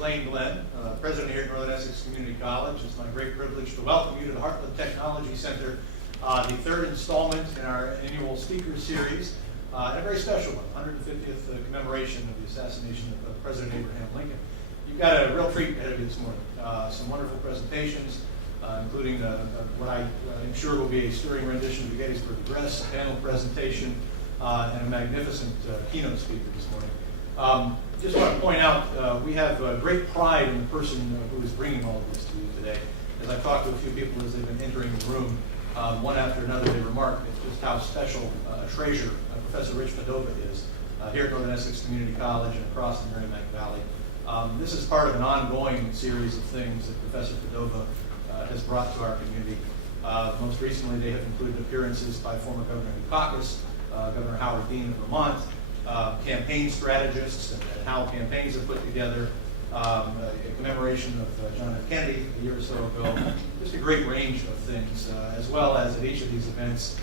Lane Glenn, president here at Northern Essex Community College. It's my great privilege to welcome you to the Heartland Technology Center, the third installment in our annual speaker series, and a very special one, 150th commemoration of the assassination of President Abraham Lincoln. You've got a real treat ahead of you this morning. Some wonderful presentations, including what I am sure will be a stirring rendition of the Gettysburg Address, a panel presentation, and a magnificent keynote speaker this morning. Just want to point out, we have great pride in the person who is bringing all of this to you today. As I've talked to a few people as they've been entering the room, one after another, they remark just how special a treasure Professor Rich Padova is here at Northern Essex Community College and across the Merrimack Valley. This is part of an ongoing series of things that Professor Padova has brought to our community. Most recently, they have included appearances by former Governor Dukakis, Governor Howard Dean of Vermont, campaign strategists and how campaigns are put together, a commemoration of John F. Kennedy a year or so ago, just a great range of things, as well as at each of these events,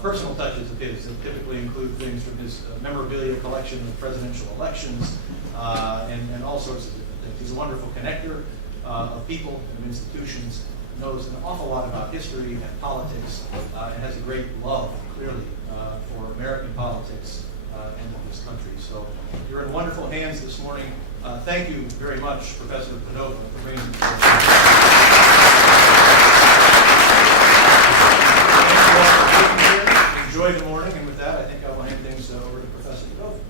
personal touches of his that typically include things from his memorabilia collection of presidential elections and all sorts of different things. He's a wonderful connector of people and institutions, knows an awful lot about history and politics, and has a great love, clearly, for American politics and of this country. So you're in wonderful hands this morning. Thank you very much, Professor Padova, for bringing this forward. Thank you all for being here. Enjoy the morning, and with that, I think I will hand things over to Professor Padova.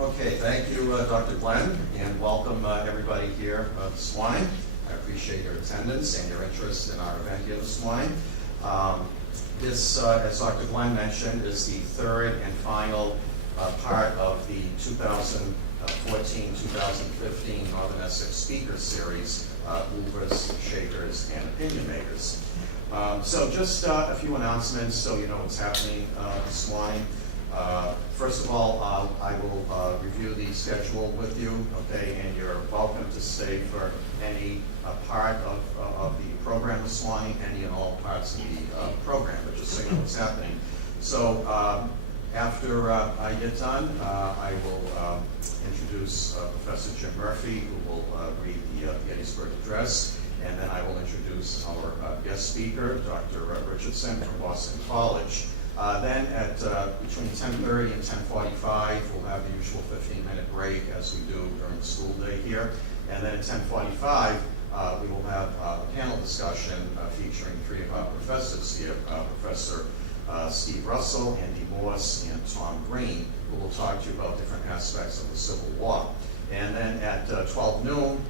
Okay, thank you, Dr. Glenn, and welcome everybody here this morning. I appreciate your attendance and your interest in our event here this morning. This, as Dr. Glenn mentioned, is the third and final part of the 2014-2015 Northern Essex Speaker Series, Movers, Shakers, and Opinion Makers. So just a few announcements so you know what's happening this morning. First of all, I will review the schedule with you, okay, and you're welcome to stay for any part of the program this morning, any and all parts of the program, but just so you know what's happening. So after I get done, I will introduce Professor Jim Murphy, who will read the Gettysburg Address, and then I will introduce our guest speaker, Dr. Richardson from Boston College. Then at between 10:30 and 10:45, we'll have the usual 15-minute break as we do during the school day here. And then at 10:45, we will have a panel discussion featuring three of our professors here, Professor Steve Russell, Andy Morse, and Tom Green, who will talk to you about different aspects of the Civil War. And then at 12 noon,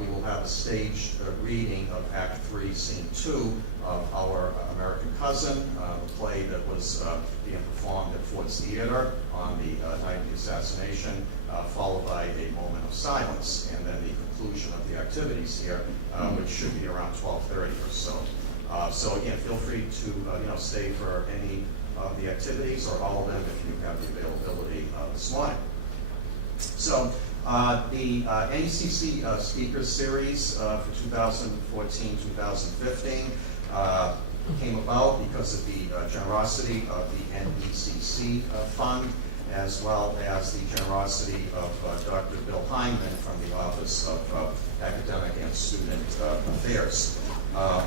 we will have a staged reading of Act 3, Scene 2 of Our American Cousin, the play that was being performed at Ford's Theater on the night of the assassination, followed by a moment of silence, and then the conclusion of the activities here, which should be around 12:30 or so. So again, feel free to stay for any of the activities or all of them if you have the availability this morning. So the NECC Speaker Series for 2014-2015 came about because of the generosity of the NECC Fund, as well as the generosity of Dr. Bill Hyndman from the Office of Academic and Student Affairs.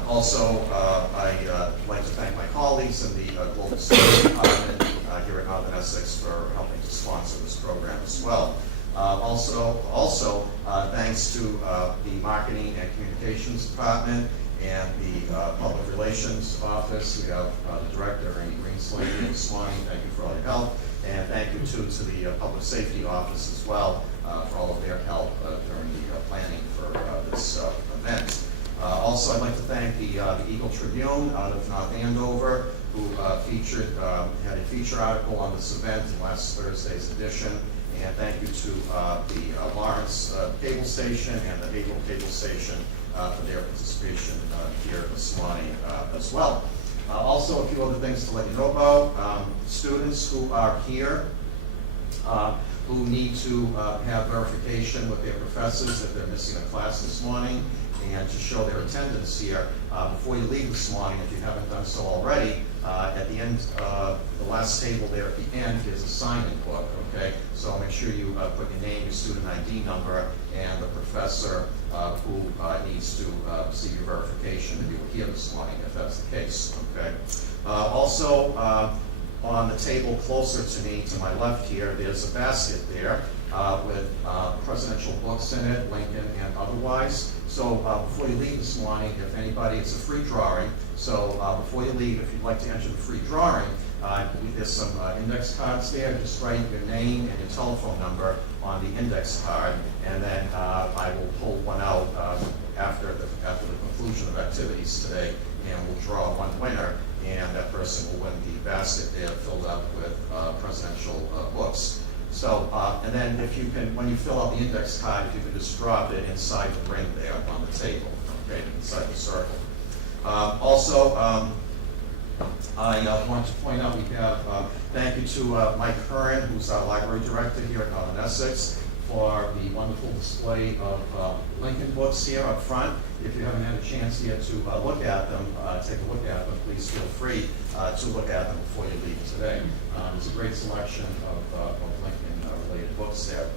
Also, I'd like to thank my colleagues in the Global Studies Department here at Northern Essex for helping to sponsor this program as well. Also, thanks to the Marketing and Communications Department and the Public Relations Office. We have the Director, Ernie Greenslade, here this morning. Thank you for all your help. And thank you, too, to the Public Safety Office as well for all of their help during the planning for this event. Also, I'd like to thank the Eagle Tribune out of North Andover, who had a feature article on this event in last Thursday's edition. And thank you to the Lawrence Cable Station and the Hazel Cable Station for their participation here this morning as well. Also, a few other things to let you know about. Students who are here who need to have verification with their professors if they're missing a class this morning and to show their attendance here, before you leave this morning, if you haven't done so already, at the end, the last table there at the end is a sign-in book, okay? So make sure you put your name, your student ID number, and the professor who needs to see your verification that you were here this morning, if that's the case, okay? Also, on the table closer to me, to my left here, there's a basket there with presidential books in it, Lincoln and otherwise. So before you leave this morning, if anybody, it's a free drawing, so before you leave, if you'd like to enter the free drawing, there's some index cards there. Just write your name and your telephone number on the index card, and then I will pull one out after the conclusion of activities today, and we'll draw one winner, and that person will win the basket there filled up with presidential books. So, and then if you can, when you fill out the index card, if you can just drop it inside the ring there on the table, okay, inside the circle. Also, I want to point out we have, thank you to Mike Curran, who's our library director here at Northern Essex, for the wonderful display of Lincoln books here up front. If you haven't had a chance yet to look at them, take a look at them, please feel free to look at them before you leave today. There's a great selection of Lincoln-related books there.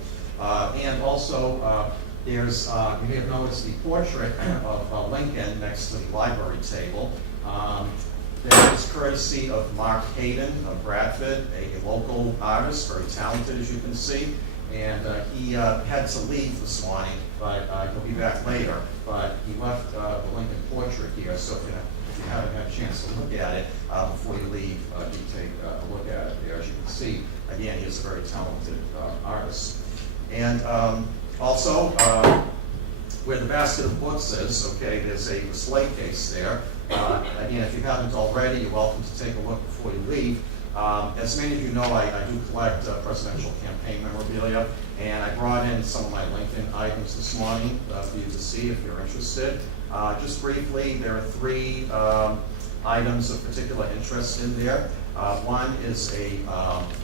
And also, there's, you may have noticed the portrait of Lincoln next to the library table. That is courtesy of Mark Hayden of Bradford, a local artist, very talented as you can see. And he had to leave this morning, but he'll be back later. But he left the Lincoln portrait here, so if you haven't had a chance to look at it before you leave, you take a look at it there. As you can see, again, he is a very talented artist. And also, where the basket of books is, okay, there's a display case there. Again, if you haven't already, you're welcome to take a look before you leave. As many of you know, I do collect presidential campaign memorabilia, and I brought in some of my Lincoln items this morning for you to see if you're interested. Just briefly, there are three items of particular interest in there. One is a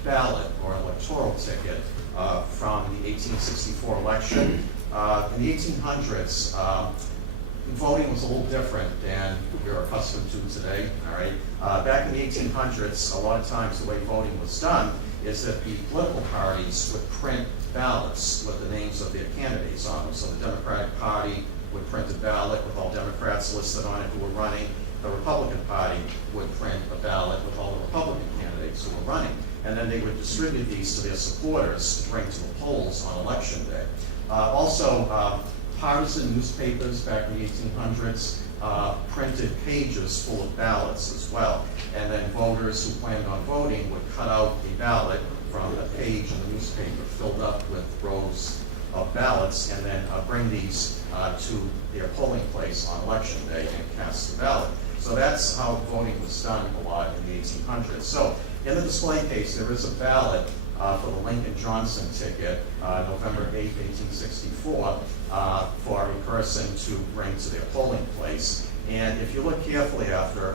ballot or electoral ticket from the 1864 election. In the 1800s, voting was a little different than we're accustomed to today, all right? Back in the 1800s, a lot of times the way voting was done is that the political parties would print ballots with the names of their candidates on them. So the Democratic Party would print a ballot with all Democrats listed on it who were running. The Republican Party would print a ballot with all the Republican candidates who were running. And then they would distribute these to their supporters to bring to the polls on election day. Also, partisan newspapers back in the 1800s printed pages full of ballots as well. And then voters who planned on voting would cut out a ballot from a page in the newspaper filled up with rows of ballots, and then bring these to their polling place on election day and cast the ballot. So that's how voting was done a lot in the 1800s. So in the display case, there is a ballot for the Lincoln Johnson ticket, November 8, 1864, for a person to bring to their polling place. And if you look carefully after,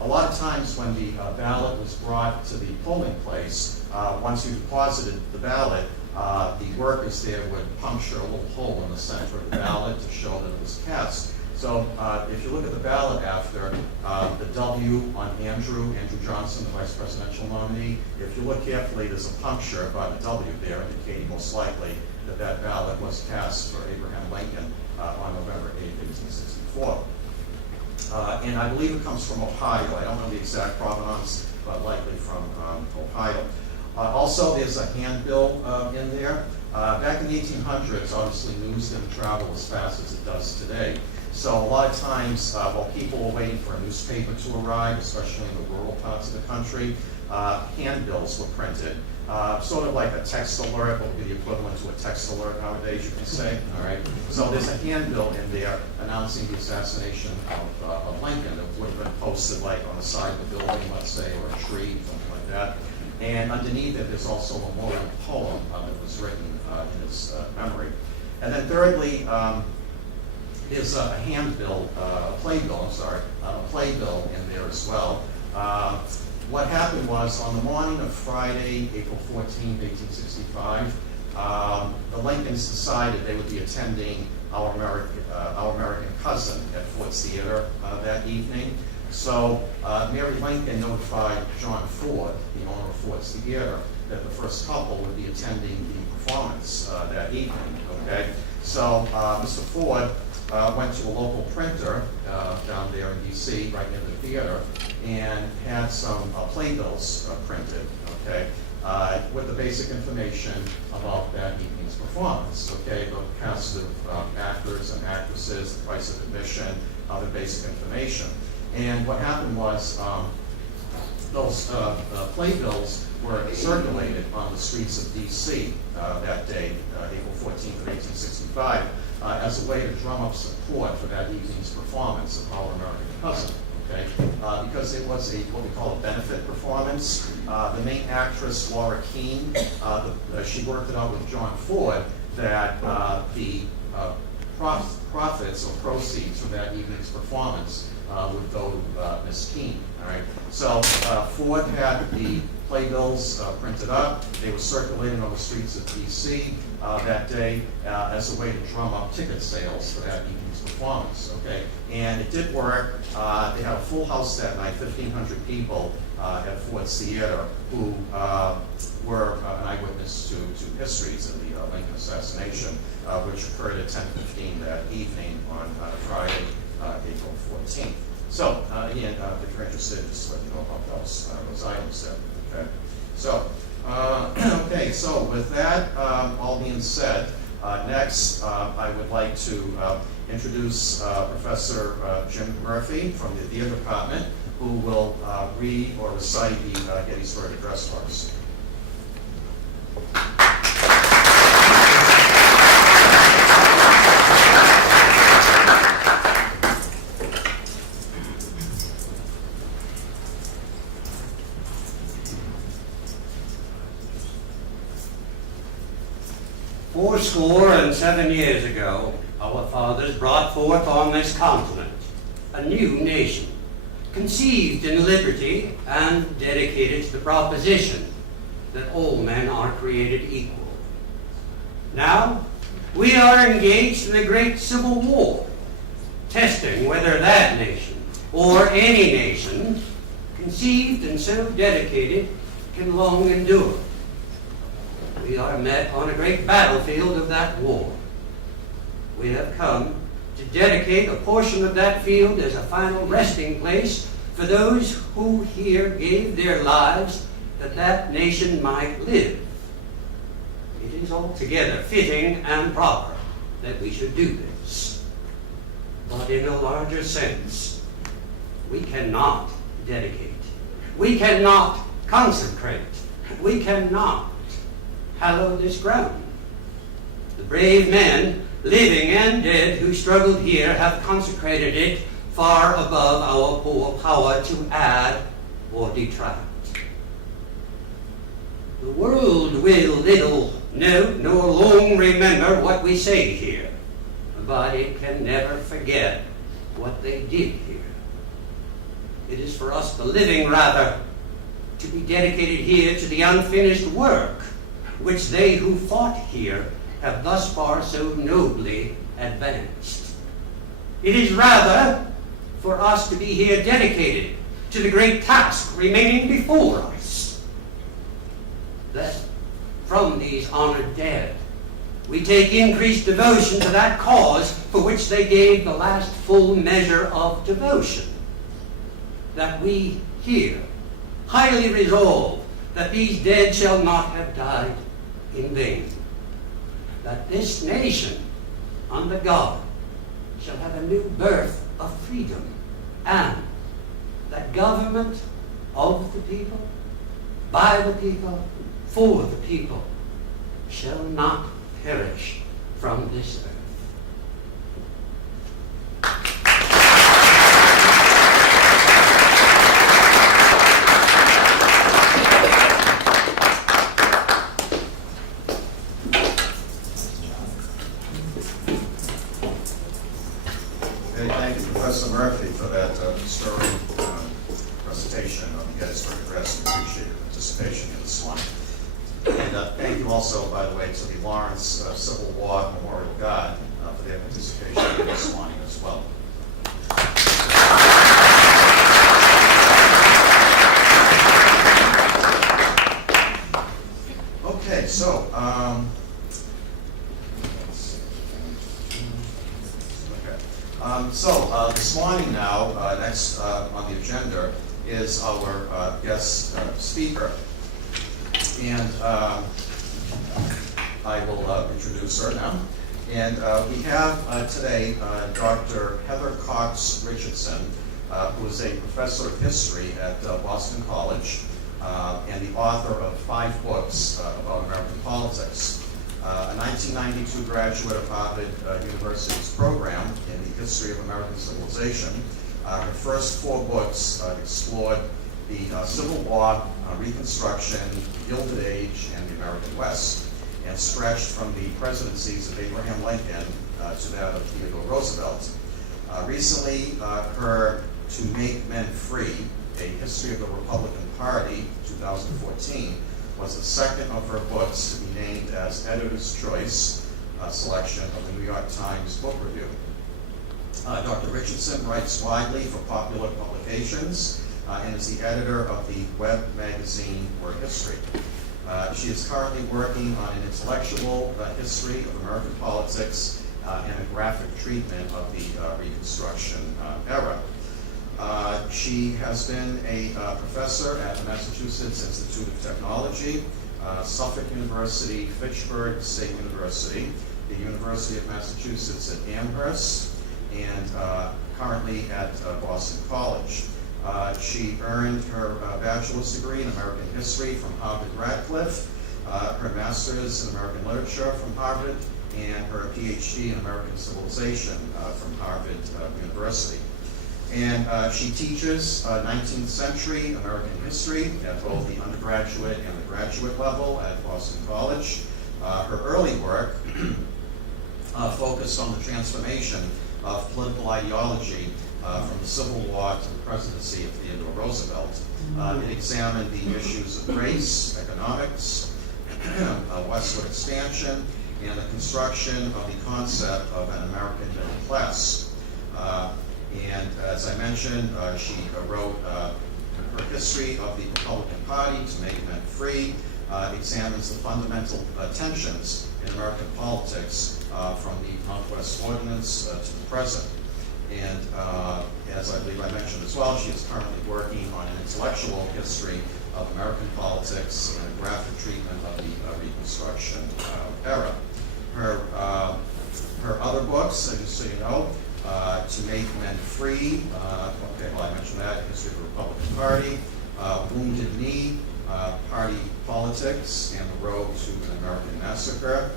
a lot of times when the ballot was brought to the polling place, once you deposited the ballot, the workers there would puncture a little hole in the center of the ballot to show that it was cast. So if you look at the ballot after, the W on Andrew Johnson, the vice presidential nominee, if you look carefully, there's a puncture by the W there, indicating most likely that that ballot was cast for Abraham Lincoln on November 8, 1864. And I believe it comes from Ohio. I don't know the exact provenance, but likely from Ohio. Also, there's a handbill in there. Back in the 1800s, obviously news didn't travel as fast as it does today. So a lot of times, while people were waiting for a newspaper to arrive, especially in the rural parts of the country, handbills were printed. Sort of like a text alert, what would be the equivalent to a text alert nowadays, you can say. All right. So there's a handbill in there announcing the assassination of Lincoln. It would have been posted like on the side of the building, let's say, or a tree, something like that. And underneath it, there's also a memorial poem that was written in his memory. And then thirdly, there's a handbill, a playbill in there as well. What happened was, on the morning of Friday, April 14, 1865, the Lincolns decided they would be attending Our American Cousin at Ford's Theater that evening. So Mary Lincoln notified John Ford, the owner of Ford's Theater, that the first couple would be attending the performance that evening. Okay, so Mr. Ford went to a local printer down there in DC, right near the theater, and had some playbills printed. Okay, with the basic information about that evening's performance. Okay, the cast of actors and actresses, the price of admission, other basic information. And what happened was those playbills were circulated on the streets of DC that day, April 14th of 1865, as a way to drum up support for that evening's performance of Our American Cousin. Okay, because it was what we call a benefit performance. The main actress, Laura Keene, she worked it out with John Ford that the profits or proceeds from that evening's performance would go to Miss Keene. All right. So Ford had the playbills printed up. They were circulated on the streets of DC that day as a way to drum up ticket sales for that evening's performance. Okay, and it did work. They had a full house that night, 1,500 people at Ford's Theater, who were an eyewitness to histories of the Lincoln assassination, which occurred at 10:15 that evening on Friday, April 14th. So again, if you're interested, just let me know about those items there. Okay. So okay. So with that all being said, next I would like to introduce Professor Jim Murphy from the Theater Department, who will read or recite the Gettysburg Address for us. Fourscore and 7 years ago, our fathers brought forth on this continent a new nation, conceived in liberty and dedicated to the proposition that all men are created equal. Now, we are engaged in a great civil war, testing whether that nation, or any nation, conceived and so dedicated, can long endure. We are met on a great battlefield of that war. We have come to dedicate a portion of that field as a final resting place for those who here gave their lives that that nation might live. It is altogether fitting and proper that we should do this. But in a larger sense, we cannot dedicate. We cannot consecrate. We cannot hallow this ground. The brave men, living and dead, who struggled here have consecrated it far above our poor power to add or detract. The world will little know nor long remember what we say here, but it can never forget what they did here. It is for us, the living, rather, to be dedicated here to the unfinished work which they who fought here have thus far so nobly advanced. It is rather for us to be here dedicated to the great task remaining before us, that from these honored dead we take increased devotion to that cause for which they gave the last full measure of devotion, that we here highly resolve that these dead shall not have died in vain, that this nation under God shall have a new birth of freedom, and that government of the people, by the people, for the people, shall not perish from this earth. Thank you, Professor Murphy, for that stirring presentation on the Gettysburg Address. We appreciate your participation in this one. And thank you also, by the way, to the Lawrence Civil War Memorial Guard for their participation in this morning as well. Okay, so, this morning now, next on the agenda is our guest speaker. And I will introduce her now. And we have today Dr. Heather Cox Richardson, who is a professor of history at Boston College and the author of 5 books about American politics. A 1992 graduate of Harvard University's program in the history of American civilization. Her first 4 books explored the Civil War, Reconstruction, the Gilded Age, and the American West, and stretched from the presidencies of Abraham Lincoln to that of Theodore Roosevelt. Recently, her To Make Men Free, A History of the Republican Party, 2014, was the second of her books to be named as Editor's Choice selection of the New York Times Book Review. Dr. Richardson writes widely for popular publications and is the editor of the web magazine Word History. She is currently working on an intellectual history of American politics and a graphic treatment of the Reconstruction era. She has been a professor at the Massachusetts Institute of Technology, Suffolk University, Fitchburg State University, the University of Massachusetts at Amherst, and currently at Boston College. She earned her bachelor's degree in American history from Harvard-Radcliffe, her master's in American literature from Harvard, and her PhD in American civilization from Harvard University. And she teaches 19th century American history at both the undergraduate and the graduate level at Boston College. Her early work focused on the transformation of political ideology from the Civil War to the presidency of Theodore Roosevelt. It examined the issues of race, economics, westward expansion, and the construction of the concept of an American middle class. And as I mentioned, she wrote her history of the Republican Party, To Make Men Free, examines the fundamental tensions in American politics from the Northwest Ordinance to the present. And as I believe I mentioned as well, she is currently working on an intellectual history of American politics and a graphic treatment of the Reconstruction era. Her other books, just so you know, To Make Men Free, okay, well I mentioned that, History of the Republican Party, Wounded Knee, Party Politics, and the Road to an American Massacre,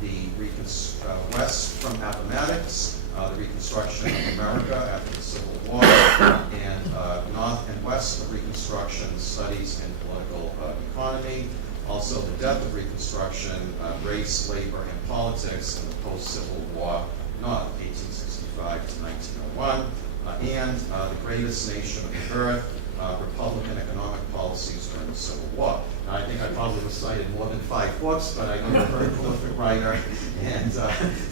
the West from Appomattox, the Reconstruction of America after the Civil War, and North and West of Reconstruction, Studies in Political Economy, also the Death of Reconstruction, Race, Labor, and Politics in the Post-Civil War North, 1865 to 1901, and The Greatest Nation on Earth, Republican Economic Policies during the Civil War. Now, I think I probably recited more than 5 books, but I know you're a very prolific writer, and so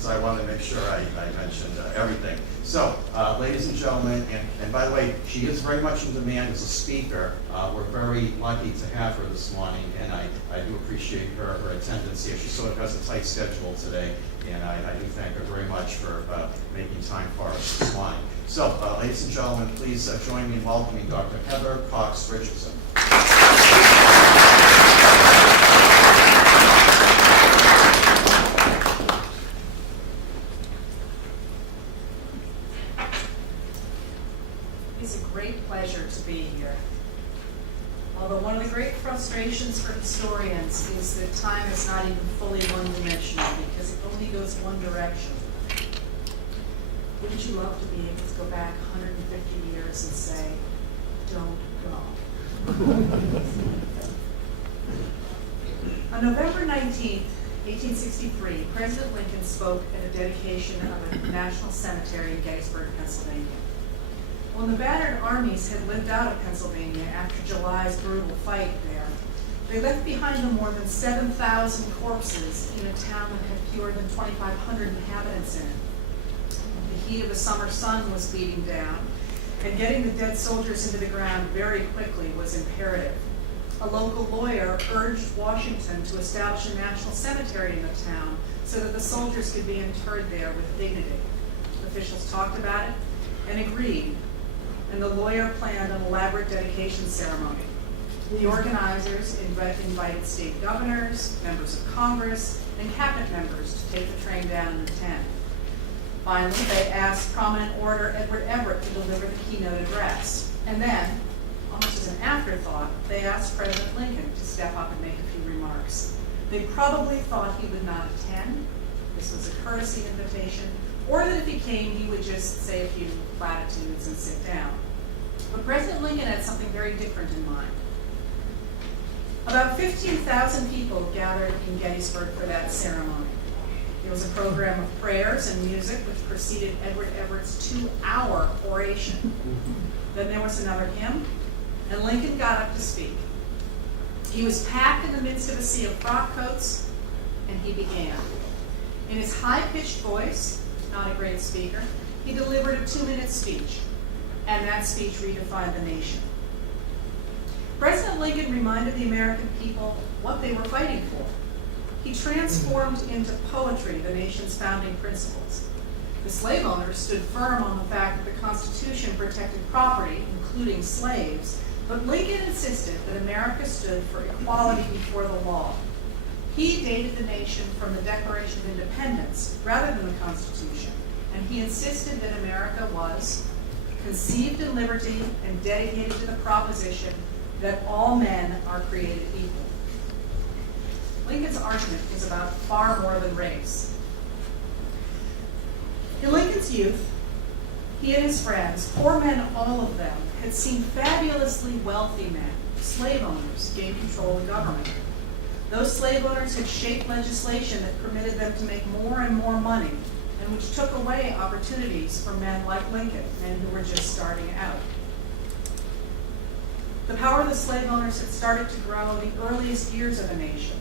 I want to make sure I mentioned everything. So, ladies and gentlemen, and by the way, she is very much in demand as a speaker. We're very lucky to have her this morning, and I do appreciate her attendance here. She sort of has a tight schedule today, and I do thank her very much for making time for us this morning. So, ladies and gentlemen, please join me in welcoming Dr. Heather Cox Richardson. It's a great pleasure to be here. Although one of the great frustrations for historians is that time is not even fully one-dimensional because it only goes one direction. Wouldn't you love to be able to go back 150 years and say, don't go? On November 19th, 1863, President Lincoln spoke at a dedication of a national cemetery in Gettysburg, Pennsylvania. When the battered armies had lived out of Pennsylvania after July's brutal fight there, They left behind them more than 7,000 corpses in a town that had fewer than 2,500 inhabitants in it. The heat of the summer sun was beating down, and getting the dead soldiers into the ground very quickly was imperative. A local lawyer urged Washington to establish a national cemetery in the town so that the soldiers could be interred there with dignity. Officials talked about it and agreed, and the lawyer planned an elaborate dedication ceremony. The organizers invited state governors, members of Congress, and cabinet members to take the train down and attend. Finally, they asked prominent orator Edward Everett to deliver the keynote address. And then, almost as an afterthought, they asked President Lincoln to step up and make a few remarks. They probably thought he would not attend. This was a courtesy invitation, or that if he came, he would just say a few platitudes and sit down. But President Lincoln had something very different in mind. About 15,000 people gathered in Gettysburg for that ceremony. There was a program of prayers and music which preceded Edward Everett's 2-hour oration. Then there was another hymn, and Lincoln got up to speak. He was packed in the midst of a sea of frock coats, and he began. In his high-pitched voice, not a great speaker, he delivered a 2-minute speech, and that speech redefined the nation. President Lincoln reminded the American people what they were fighting for. He transformed into poetry the nation's founding principles. The slave owners stood firm on the fact that the Constitution protected property, including slaves, but Lincoln insisted that America stood for equality before the law. He dated the nation from the Declaration of Independence rather than the Constitution, and he insisted that America was conceived in liberty and dedicated to the proposition that all men are created equal. Lincoln's argument was about far more than race. In Lincoln's youth, he and his friends, poor men all of them, had seen fabulously wealthy men, slave owners, gain control of the government. Those slave owners had shaped legislation that permitted them to make more and more money, and which took away opportunities for men like Lincoln, men who were just starting out. The power of the slave owners had started to grow in the earliest years of the nation.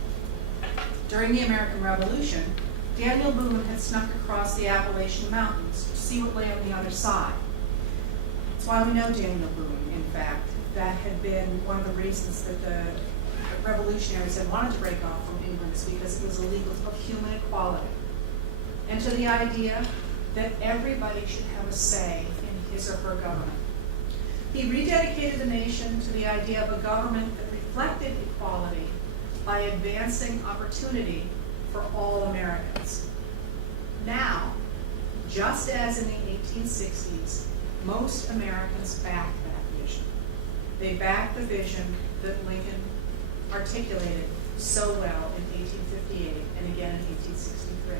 During the American Revolution, Daniel Boone had snuck across the Appalachian Mountains to see what lay on the other side. That's why we know Daniel Boone, in fact. That had been one of the reasons that the revolutionaries had wanted to break off from England, is because it was illegal of human equality. And to the idea that everybody should have a say in his or her government. He rededicated the nation to the idea of a government that reflected equality by advancing opportunity for all Americans. Now, just as in the 1860s, most Americans backed that vision. They backed the vision that Lincoln articulated so well in 1858 and again in 1863.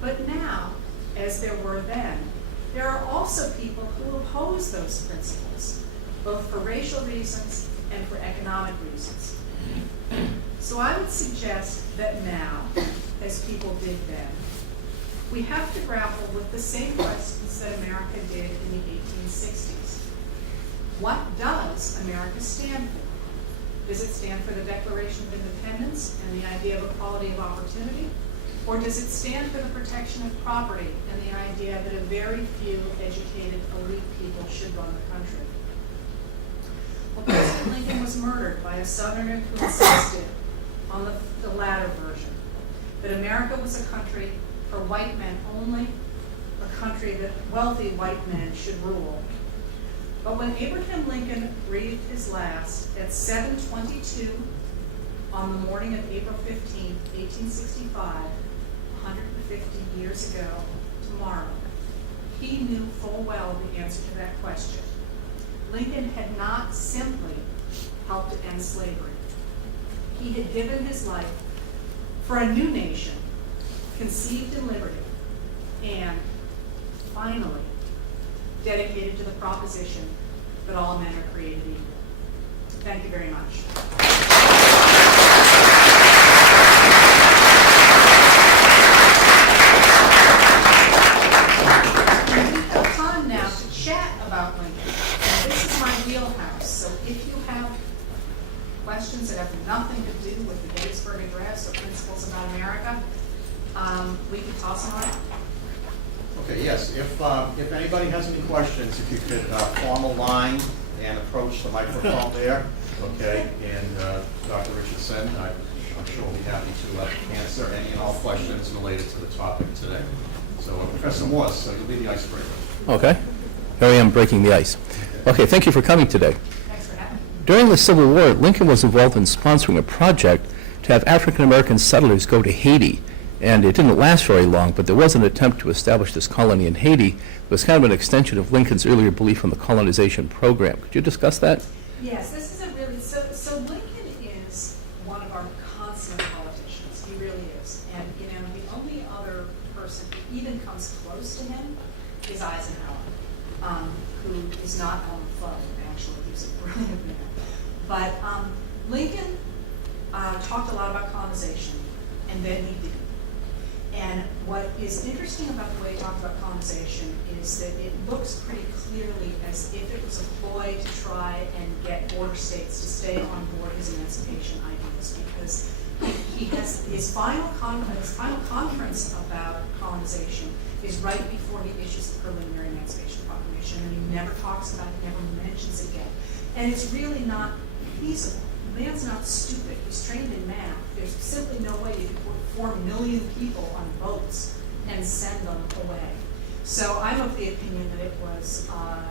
But now, as there were then, there are also people who oppose those principles, both for racial reasons and for economic reasons. So I would suggest that now, as people did then, we have to grapple with the same questions that America did in the 1860s. What does America stand for? Does it stand for the Declaration of Independence and the idea of equality of opportunity? Or does it stand for the protection of property and the idea that a very few educated elite people should run the country? Well, President Lincoln was murdered by a Southerner who insisted on the latter version, that America was a country for white men only, a country that wealthy white men should rule. But when Abraham Lincoln breathed his last at 7:22 on the morning of April 15, 1865, 150 years ago tomorrow, he knew full well the answer to that question. Lincoln had not simply helped to end slavery. He had given his life for a new nation, conceived in liberty, and finally dedicated to the proposition that all men are created equal. Thank you very much. We have time now to chat about Lincoln. This is my wheelhouse, so if you have questions at have nothing to do with the Gettysburg Address or Principles About America, we could toss them around. Okay, yes, if anybody has any questions, if you could form a line and approach the microphone there, okay? And Dr. Richardson, I'm sure will be happy to answer any and all questions related to the topic today. So Professor Morse, you'll be the icebreaker. Okay. Here I am breaking the ice. Okay, thank you for coming today. Thanks for having me. During the Civil War, Lincoln was involved in sponsoring a project to have African-American settlers go to Haiti. And it didn't last very long, but there was an attempt to establish this colony in Haiti. It was kind of an extension of Lincoln's earlier belief in the colonization program. Could you discuss that? Yes, this is a really, so Lincoln is one of our consummate politicians. He really is. And, you know, the only other person who even comes close to him is Eisenhower, who is not on the phone, actually. He's a brilliant man. But Lincoln talked a lot about colonization, and then he didn't. And what is interesting about the way he talked about colonization is that it looks pretty clearly as if it was a ploy to try and get border states to stay on board his emancipation ideas, because he has his final conference about colonization is right before he issues the preliminary Emancipation Proclamation, and he never talks about it, never mentions it yet. And it's really not feasible. The man's not stupid. He's trained in math. There's simply no way you could put 4 million people on boats and send them away. So I'm of the opinion that it was a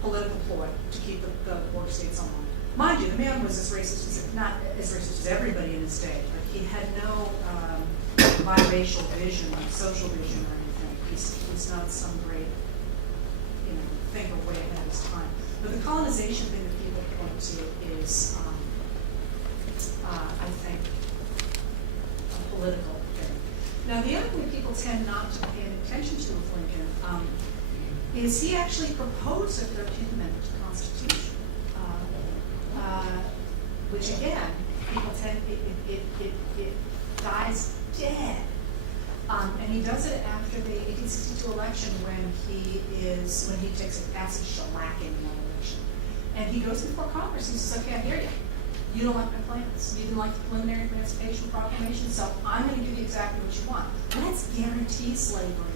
political ploy to keep the border states on line. Mind you, the man was as racist as, not as racist as everybody in his day. Like, he had no biracial vision, like social vision or anything. He's not some great, you know, thinker way ahead of his time. But the colonization thing that people point to is, I think, a political thing. Now, the other thing people tend not to pay attention to with Lincoln is he actually proposed a 13th Amendment to the Constitution, which again, people tend, it dies dead. And he does it after the 1862 election when he takes a massive shellacking in that election. And he goes before Congress and says, okay, I hear you. You don't like my plans. You didn't like the preliminary Emancipation Proclamation, so I'm going to give you exactly what you want. Let's guarantee slavery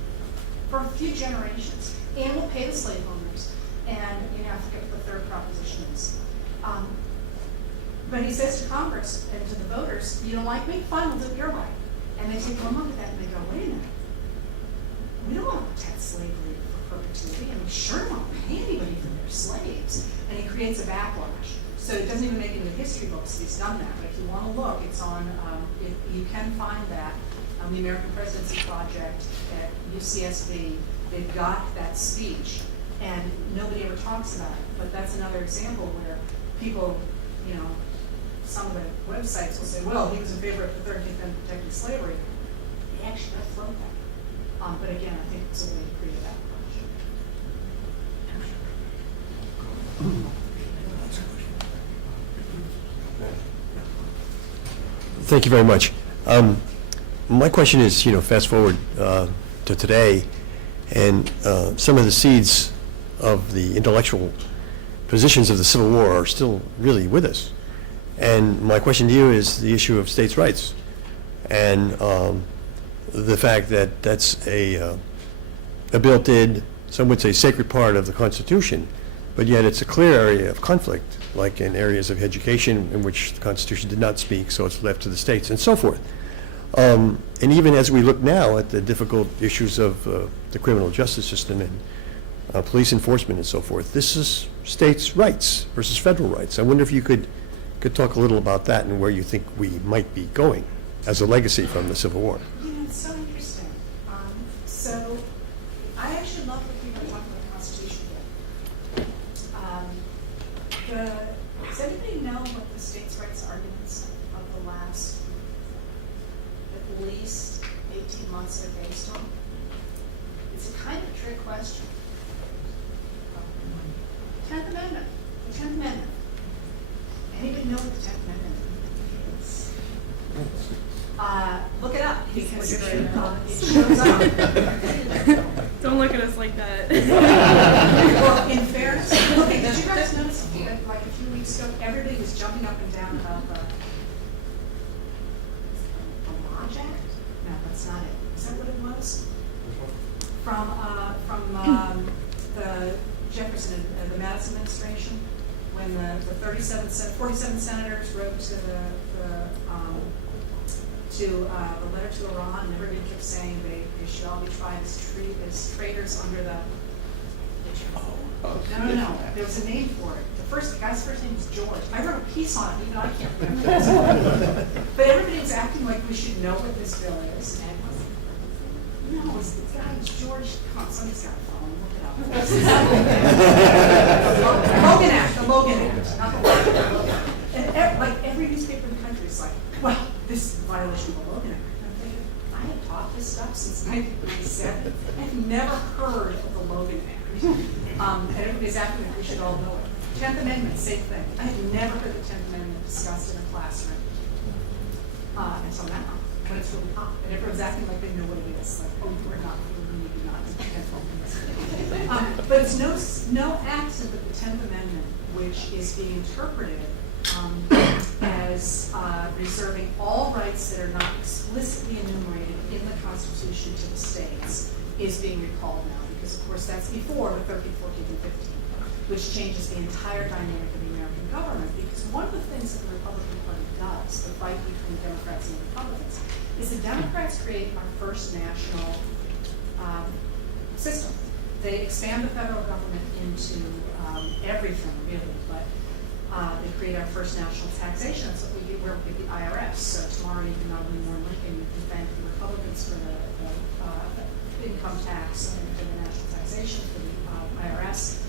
for a few generations, and we'll pay the slave owners. And I forget what the third proposition is. But he says to Congress and to the voters, you don't like me? Fine, we'll do it your way. And they take one look at that and they go, wait a minute. We don't want to protect slavery for perpetuity, and we sure don't pay anybody for their slaves. And he creates a backlash. So it doesn't even make it into history books if he's done that. But if you want to look, it's on, you can find that on the American Presidency Project at UCSB. They've got that speech, and nobody ever talks about it. But that's another example where people, some of the websites will say, well, he was in favor of the 13th Amendment protecting slavery. He actually got thrown that. But again, I think it's a way to create that approach. Thank you very much. My question is, fast forward to today, and some of the seeds of the intellectual positions of the Civil War are still really with us. And my question to you is the issue of states' rights, and the fact that that's a built-in, some would say sacred part of the Constitution, but yet it's a clear area of conflict, like in areas of education in which the Constitution did not speak, so it's left to the states, and so forth. And even as we look now at the difficult issues of the criminal justice system and police enforcement and so forth, this is states' rights versus federal rights. I wonder if you could talk a little about that and where you think we might be going as a legacy from the Civil War. It's so interesting. So I actually love what people talk about the Constitution here. Does anybody know what the states' rights arguments of the last at least 18 months are based on? It's a kind of trick question. 10th Amendment. The 10th Amendment. Anybody know what the 10th Amendment is? Look it up because it shows up. Don't look at us like that. Well, in fairness, okay, did you guys notice like a few weeks ago, everybody was jumping up and down about that's not it. Is that what it was? From the Jefferson, the Madison administration, when the 47 senators wrote to the letter to Iran, and everybody kept saying they should all be tried as traitors under the. No. There was a name for it. The guy's first name was George. I wrote a piece on it, even I can't remember. But everybody was acting like we should know what this bill is. And no, it was the guy was George. Come on, somebody's got a phone. Look it up. Logan Act, not the Logan Act. And like every newspaper in the country is like, well, this is a violation of the Logan Act. And I'm thinking, I have taught this stuff since 1997. I've never heard of the Logan Act. And everybody's acting like we should all know it. 10th Amendment, same thing. I had never heard the 10th Amendment discussed in a classroom until now, when it's really hot. And everyone's acting like they know what it is. Like, oh, we're not, we do not. But it's no accident that the 10th Amendment, which is being interpreted as reserving all rights that are not explicitly enumerated in the Constitution to the states, is being recalled now. Because, of course, that's before the 13th, 14th, and 15th, which changes the entire dynamic of the American government. Because one of the things that the Republican Party does, the fight between Democrats and Republicans, is the Democrats create our first national system. They expand the federal government into everything, really, but they create our first national taxation. That's what we do, where we get the IRS. So tomorrow you can not only more Lincoln, you can thank the Republicans for the income tax and for the national taxation, for the IRS,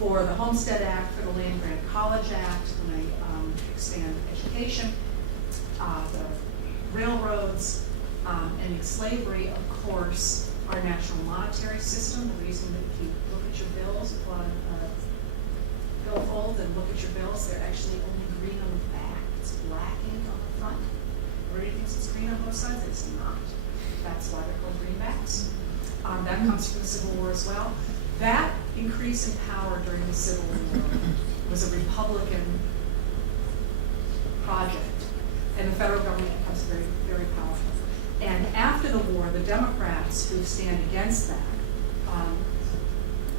for the Homestead Act, for the Land Grant College Act, when they expand education, the railroads, ending slavery, of course, our national monetary system. The reason that if you look at your bills, billfold and look at your bills, they're actually only green on the back. It's black ink on the front. Everybody thinks it's green on both sides. It's not. That's why they're called greenbacks. That comes from the Civil War as well. That increase in power during the Civil War was a Republican project, and the federal government becomes very, very powerful. And after the war, the Democrats who stand against that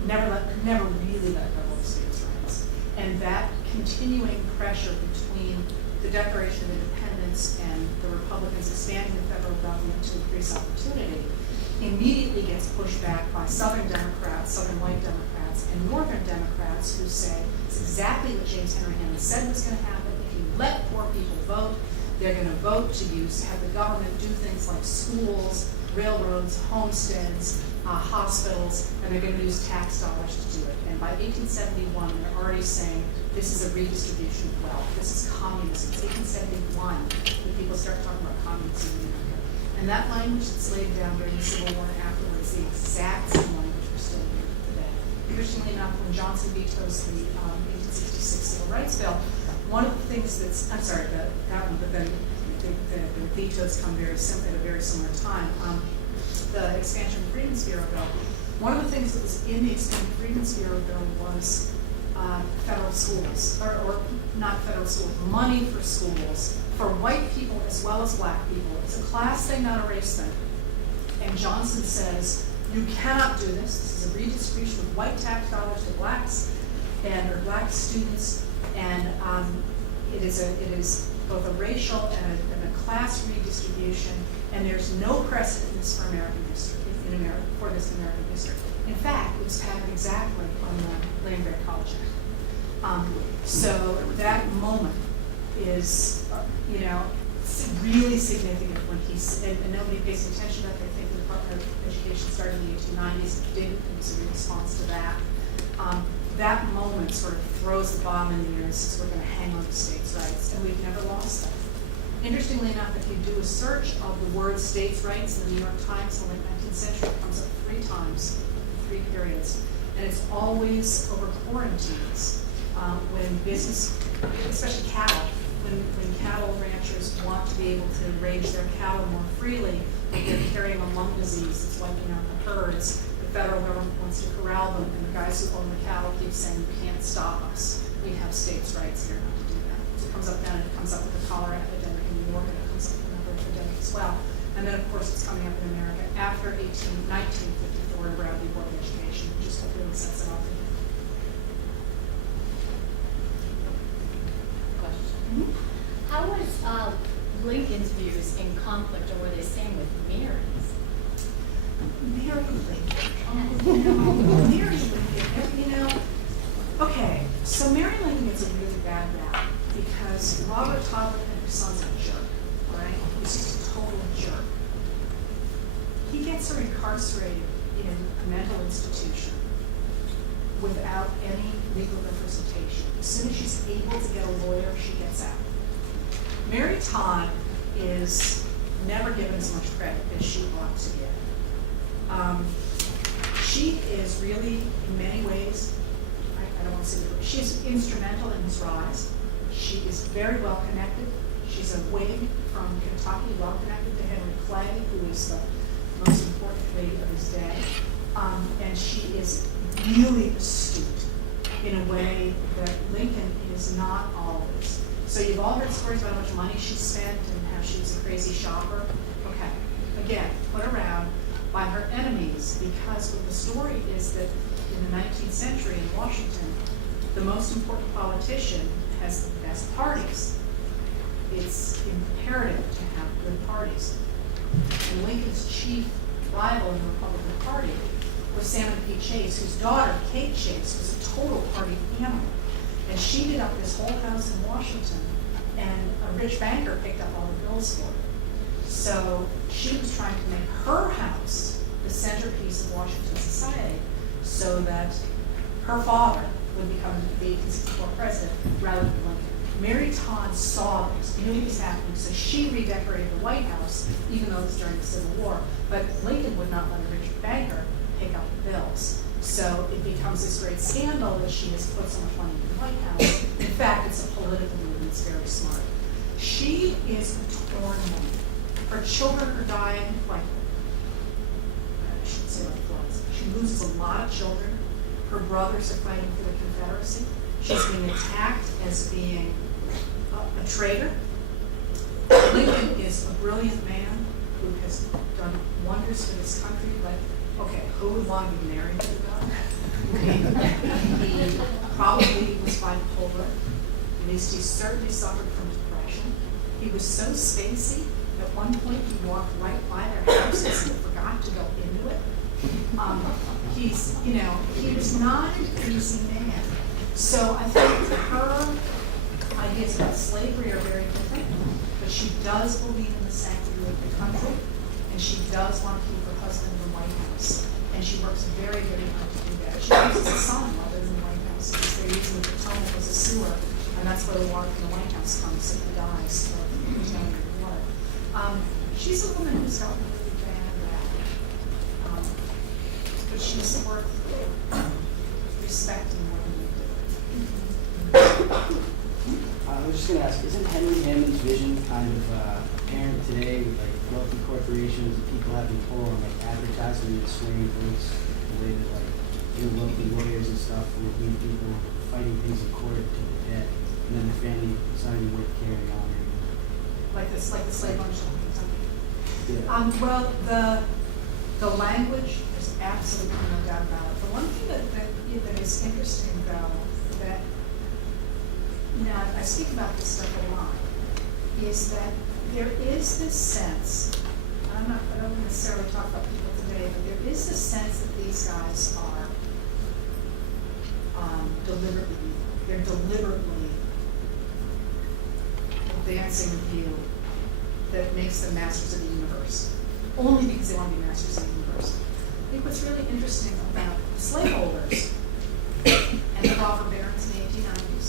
never really let go of states' rights. And that continuing pressure between the Declaration of Independence and the Republicans expanding the federal government to increase opportunity immediately gets pushed back by Southern Democrats, Southern white Democrats, and Northern Democrats who say it's exactly what James Henry Hammond said was going to happen. If you let poor people vote, they're going to vote to have the government do things like schools, railroads, homesteads, hospitals, and they're going to use tax dollars to do it. And by 1871, they're already saying this is a redistribution of wealth. This is communism. It's 1871 that people start talking about communism in America. And that language that's laid down during the Civil War and afterwards, the exact same language we're still hearing today. Interestingly enough, when Johnson vetoes the 1866 Civil Rights Bill, one of the things that's, I'm sorry, that one, but then the vetoes come very simply at a very similar time. The Expansion of Freedoms Bureau bill, one of the things that was in the Expansion of Freedoms Bureau bill was federal schools, or not federal schools, money for schools for white people as well as black people. It's a class thing, not a race thing. And Johnson says, you cannot do this. This is a redistribution of white tax dollars to blacks or black students, and it is both a racial and a class redistribution, and there's no precedent in this for American history, for this American history. In fact, it was patterned exactly on the Land Grant College Act. So that moment is, really significant when and nobody pays attention to that. They think the Department of Education started in the 1890s. It didn't. It was a response to that. That moment sort of throws the bomb in the air and says we're going to hang on to states' rights, and we've never lost that. Interestingly enough, if you do a search of the word states' rights in the New York Times in the late 19th century, it comes up 3 times, 3 periods, and it's always over quarantines. When business, especially cattle, when cattle ranchers want to be able to range their cattle more freely, but they're carrying a lung disease that's wiping out the herds, the federal government wants to corral them, and the guys who own the cattle keep saying, you can't stop us. We have states' rights here not to do that. So it comes up with the cholera epidemic in New York, and it comes up with another epidemic as well. And then, of course, it's coming up in 1954 Bradley Board of Education, just that really sets it off. Question. How was Lincoln's views in conflict, or were they same with Mary's? Mary Lincoln. Oh, Mary Lincoln, you know. Okay, so Mary Lincoln gets a really bad rap because Robert Todd and her son's a jerk, right? He's just a total jerk. He gets her incarcerated in a mental institution without any legal representation. As soon as she's able to get a lawyer, she gets out. Mary Todd is never given as much credit as she ought to get. She is really, in many ways, I don't want to say that, she's instrumental in his rise. She is very well connected. She's a Whig from Kentucky, well connected to Henry Clay, who is the most important lady of his day. And she is really astute in a way that Lincoln is not always. So you've all heard stories about how much money she spent and how she was a crazy shopper. Okay, again, put around by her enemies, because what the story is that in the 19th century in Washington, the most important politician has the best parties. It's imperative to have good parties. And Lincoln's chief rival in the Republican Party was Salmon P. Chase, whose daughter, Kate Chase, was a total party animal. And she did up this whole house in Washington, and a rich banker picked up all the bills for her. So she was trying to make her house the centerpiece of Washington society so that her father would become the 1864 president rather than Lincoln. Mary Todd saw this, knew it was happening, so she redecorated the White House, even though it was during the Civil War. But Lincoln would not let a rich banker pick up the bills. So it becomes this great scandal that she has put so much money in the White House. In fact, it's a political move, and it's very smart. She is a torn woman. Her children are dying like, I shouldn't say like floods. She loses a lot of children. Her brothers are fighting for the Confederacy. She's being attacked as being a traitor. Lincoln is a brilliant man who has done wonders for this country, but okay, who would want to be married to the guy? He probably was bipolar. At least he certainly suffered from depression. He was so spacey. At one point, he walked right by their houses and forgot to go into it. He was not an easy man. So I think her ideas about slavery are very different, but she does believe in the sanctity of the country, and she does want to keep her husband in the White House, and she works very, very hard to do that. She uses a son rather than the White House, because they're using the Potomac as a sewer, and that's where the water from the White House comes if he dies or contaminated water. She's a woman who's got a really bad rap, but she's worth respecting more than we do. I was just going to ask, isn't Henry Hammond's vision kind of apparent today with like wealthy corporations and people having pull on like advertising and swaying votes, the way that like wealthy lawyers and stuff would leave people fighting things in court until they're dead, and then the family deciding what to carry on? Like the slave owners in Kentucky. Yeah. Well, the language, there's absolutely no doubt about it. The one thing that is interesting, though, that now I speak about this stuff a lot, is that there is this sense. I don't necessarily talk about people today, but there is this sense that these guys are they're deliberately advancing a view that makes them masters of the universe, only because they want to be masters of the universe. I think what's really interesting about the slaveholders and the robber barons in the 1890s,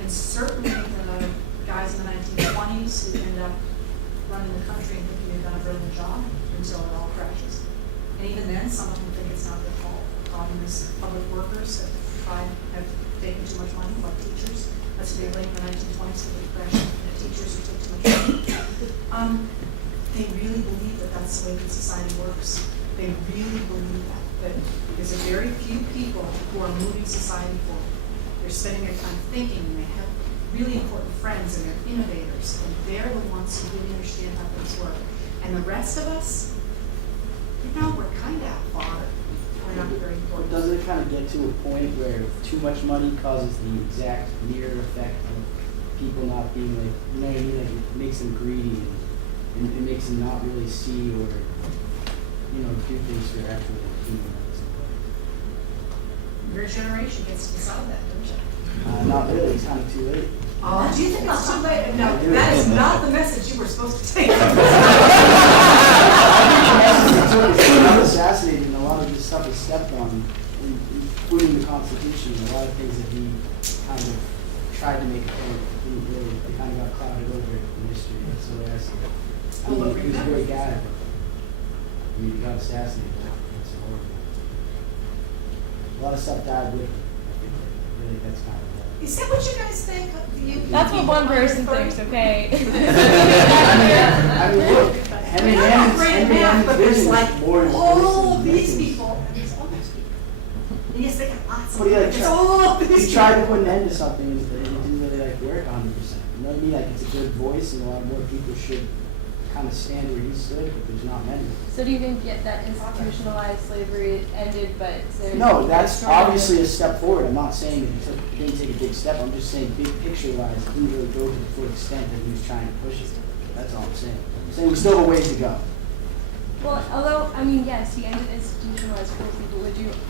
and certainly the guys in the 1920s who end up running the country and thinking they've done a brilliant job until it all crashes. And even then, some of them think it's not their fault. The problem is public workers have taken too much money, like teachers. That's what they blame in the 1920s for the depression, the teachers who took too much money. They really believe that that's the way that society works. They really believe that there's a very few people who are moving society forward. They're spending their time thinking, and they have really important friends, and they're innovators, and they're the ones who really understand how things work. And the rest of us, You know, we're kind of out far. We're not very Or important. does it kind of get to a point where too much money causes the exact mirror effect of people not being like, you know what I mean? Like it makes them greedy and it makes them not really see or, you know, do things for actual human rights. Your generation gets to decide that, don't you? Not really, it's kind of too late. Oh, do you think it's too late? No, that is not the message you were supposed to take. It's not assassinated, and a lot of this stuff is stepped on, including the Constitution, and a lot of things that he kind of tried to make a point, but didn't really, they kind of got clouded over in history, that's the way I see it. I Oh, mean, but he was a great remember- guy, but, I mean, he got assassinated, it's horrible. A lot of stuff died with him, I think, really, that's kind of. Is that what you guys think? That's what one person thinks, okay? I mean, look, Henry We're not Hammond's, great Henry math, Hammond's but there's vision like is more all important these than people and there's all these people. And yes, they got lots of. But he like There's all these he tried to people. put an end to something and it didn't really like work 100%. You know what I mean? Like it's a good voice and a lot more people should kind of stand where he stood, but there's not many. So do you think that institutionalized slavery ended, but there's... No, that's obviously a step forward. I'm not saying that he didn't take a big step. I'm just saying big picture wise, he didn't really go to the full extent that he was trying to push it. That's all I'm saying. I'm saying we still have a ways to go. Well, although, I mean, yes, he ended institutionalized cruelty, but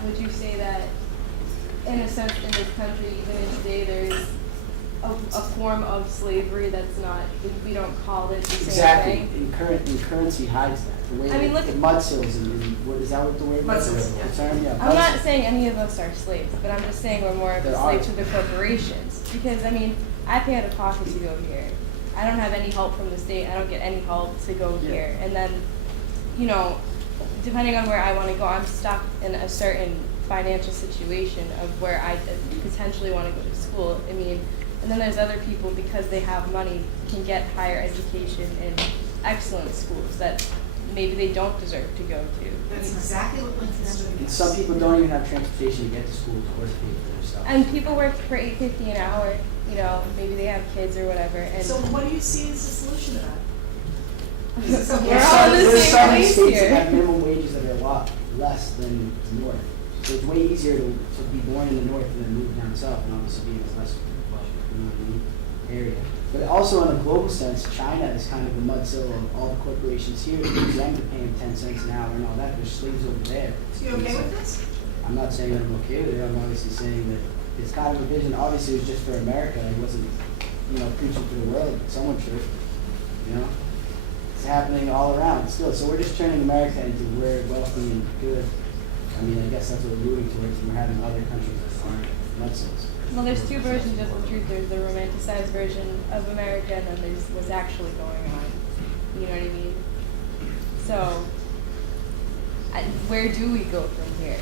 would you say that, in a sense, in this country, even in today, there's a form of slavery that's not, we don't call it the same Exactly. thing? In currency hides that. The way I mean, look the at- mudsills and what is that what the word was? Mudsills, The term, yeah. I'm not mudsills. saying any of us are slaves, but I'm just saying we're more of a There slave are. to the corporations. Because, I mean, I pay out of pocket to go here. I don't have any help from the state. I don't get any help to go Yeah. here. And then, you know, depending on where I want to go, I'm stuck in a certain financial situation of where I potentially want to go to school. I mean, and then there's other people, because they have money, can get higher education in excellent schools that maybe they don't deserve to go to. That's exactly what Lincoln's doing. And some people don't even have transportation to get to school, of course, pay for their stuff. And people work for $8.50 an hour, you know, maybe they have kids or whatever, and So what do you see as the solution to that? we're all in the There's same some place states that here. have minimum wages that are a lot less than the north. So it's way easier to be born in the north than move down south and obviously be in a less, you know what I mean, area. But also in a global sense, China is kind of the mudsill of all the corporations here. It needs them to pay them 10 cents an hour and all that. There's slaves over there. So you okay with this? I'm not saying that I'm okay with it. I'm obviously saying that it's kind of a vision. Obviously, it was just for America. I wasn't, you know, preaching to the world, but someone should, you know. It's happening all around still. So we're just turning America into we're wealthy and good. I mean, I guess that's what we're moving towards, and we're having other countries that aren't mudsills. Well, there's two versions of the truth. There's the romanticized version of America, and then there's what's actually going on. You know what I mean? So, where do we go from here?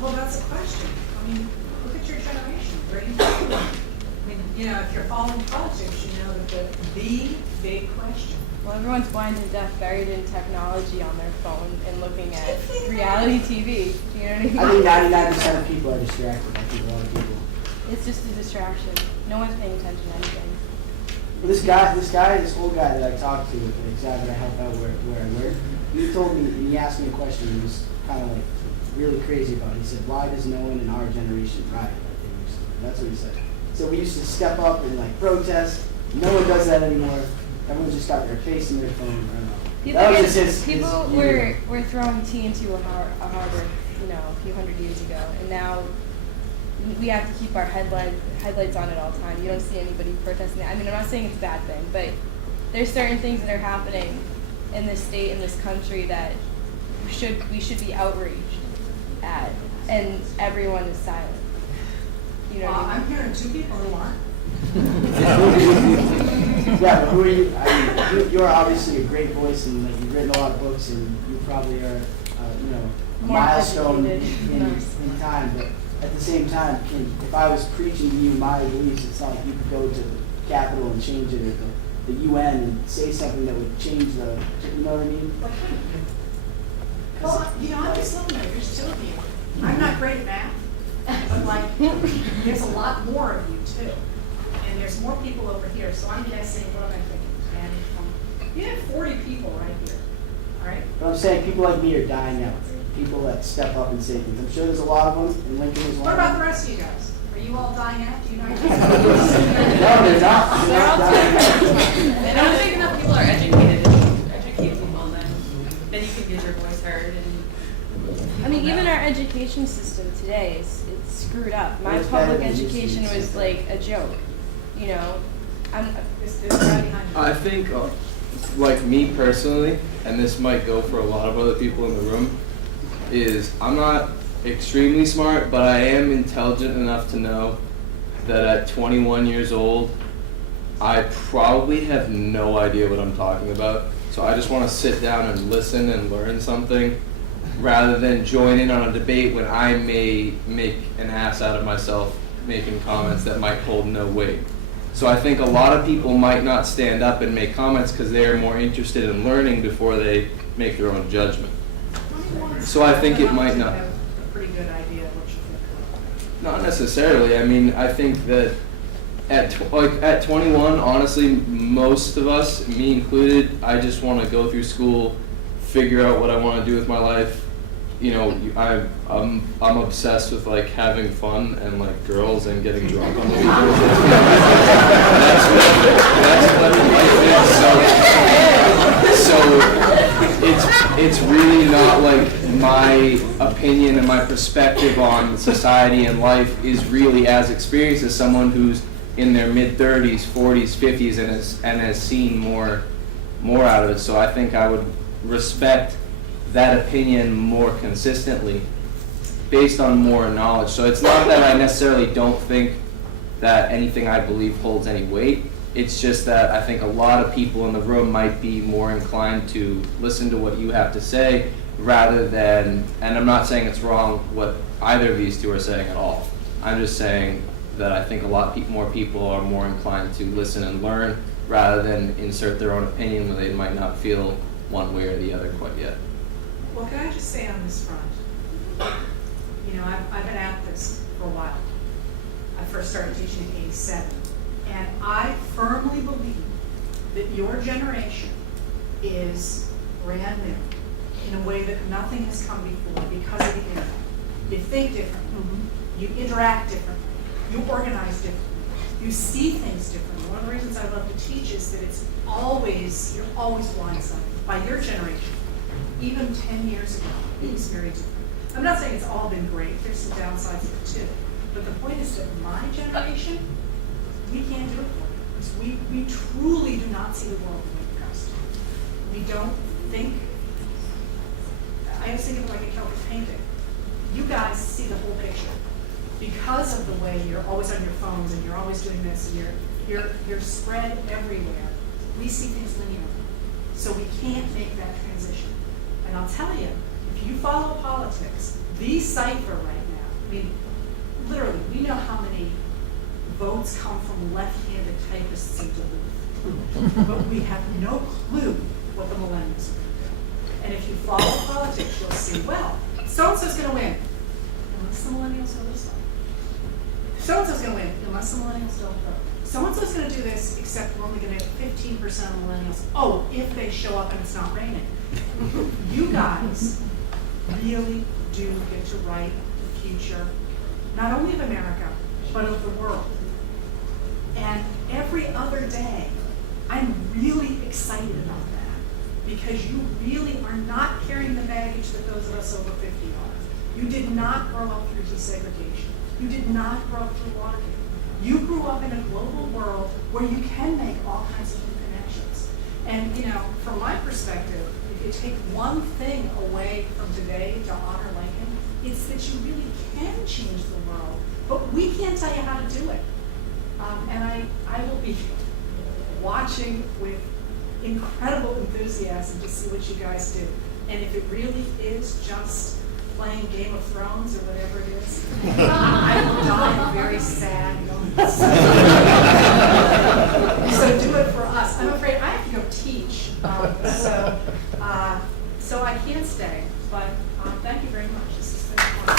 Well, that's a question. I mean, look at your generation. Where do you go? I mean, you know, if you're following politics, you know that the big question. Well, everyone's blind and deaf, buried in technology on their phone and looking at Do you think reality TV. Do you know what I mean? I think 99% of people are distracted. I think a lot of people. It's just a distraction. No one's paying attention to anything. But this old guy that I talked to, the guy that I help out where I work, he told me, and he asked me a question he was kind of like really crazy about it. He said, why does no one in our generation riot like they used to? That's what he said. So we used to step up and like protest. No one does that anymore. Everyone's just got their face in their phone. I don't know. People, That was just his people view. were throwing tea into a harbor, you know, a few hundred years ago, and now we have to keep our headlights on at all time. You don't see anybody protesting that. I mean, I'm not saying it's a bad thing, but there's certain things that are happening in this state, in this country, that we should be outraged at, and everyone is silent. You know what I mean? I'm hearing two people who aren't. Yeah, but who are you? I mean, you're obviously a great voice, and like, you've written a lot of books, and you probably are, you know, a More milestone educated. in time. But at the same time, if I was preaching to you my beliefs, it's not like you could go to the Capitol and change it, or the UN and say something that would change the, you know what I mean? Well, you know, I'm just looking at, there's two of you. I'm not great at math, but like, there's a lot more of you too. And there's more people over here, so I'm guessing, what am I thinking? 10, 20. You have 40 people right here. all right? But I'm saying people like me are dying out. People that step up and say things. I'm sure there's a lot of them, and Lincoln is one What of about them. the rest of you guys? Are you all dying out? Do you know? No, they're not. They're not dying out. And I don't think enough people are educated. If you educate people, then you can get your voice heard. And I mean, even our education system today is it's screwed up. My It's better public than it used to be, education was so- like a joke, you know. This guy behind you. I think, like me personally, and this might go for a lot of other people in the room, is I'm not extremely smart, but I am intelligent enough to know that at 21 years old, I probably have no idea what I'm talking about. So I just want to sit down and listen and learn something rather than join in on a debate when I may make an ass out of myself making comments that might hold no weight. So I think a lot of people might not stand up and make comments because they're more interested in learning before they make their own judgment. So I think it might not. Have a pretty good idea of what you think. Not necessarily. I mean, I think that at 21, honestly, most of us, me included, I just want to go through school, figure out what I want to do with my life. You know, I'm obsessed with like having fun and like girls and getting drunk on the weekends. That's what life is. So it's really not like my opinion and my perspective on society and life is really as experienced as someone who's in their mid-30s, 40s, 50s, and has seen more out of it. So I think I would respect that opinion more consistently based on more knowledge. So it's not that I necessarily don't think that anything I believe holds any weight. It's just that I think a lot of people in the room might be more inclined to listen to what you have to say rather than, and I'm not saying it's wrong what either of these two are saying at all. I'm just saying that I think a lot more people are more inclined to listen and learn rather than insert their own opinion when they might not feel one way or the other quite yet. Well, can I just say on this front, you know, I've been at this for a while. I first started teaching in '87, and I firmly believe that your generation is brand new in a way that nothing has come before because of the internet. You think differently, you interact differently, you organize differently, you see things differently. One of the reasons I love to teach is that it's always, you're always blindsided by your generation. Even 10 years ago, it was very different. I'm not saying it's all been great, there's some downsides of it too. But the point is that my generation, we can't do it for you. We truly do not see the world the way you guys do. We don't think, I was thinking of like a Celtic painting. You guys see the whole picture. Because of the way you're always on your phones and you're always doing this and you're spread everywhere, we see things linearly. So we can't make that transition. And I'll tell you, if you follow politics, the cipher right now, I mean, literally, we know how many votes come from left-handed typists into Duluth. But we have no clue what the millennials are going to do. And if you follow politics, you'll see, well, so-and-so's going to win, unless the millennials know this one. So-and-so's going to win, unless the millennials don't vote. So-and-so's going to do this, except we're only going to get 15% of millennials. Oh, if they show up and it's not raining. You guys really do get to write the future, not only of America, but of the world. And every other day, I'm really excited about that because you really are not carrying the baggage that those of us over 50 are. You did not grow up through desegregation. You did not grow up through Watergate. You grew up in a global world where you can make all kinds of new connections. And, you know, from my perspective, if you take one thing away from today to honor Lincoln, it's that you really can change the world, but we can't tell you how to do it. And I will be watching with incredible enthusiasm to see what you guys do. And if it really is just playing Game of Thrones or whatever it is, I will die very sad. So do it for us. I'm afraid I have to go teach, so I can't stay. But thank you very much. This has been fun.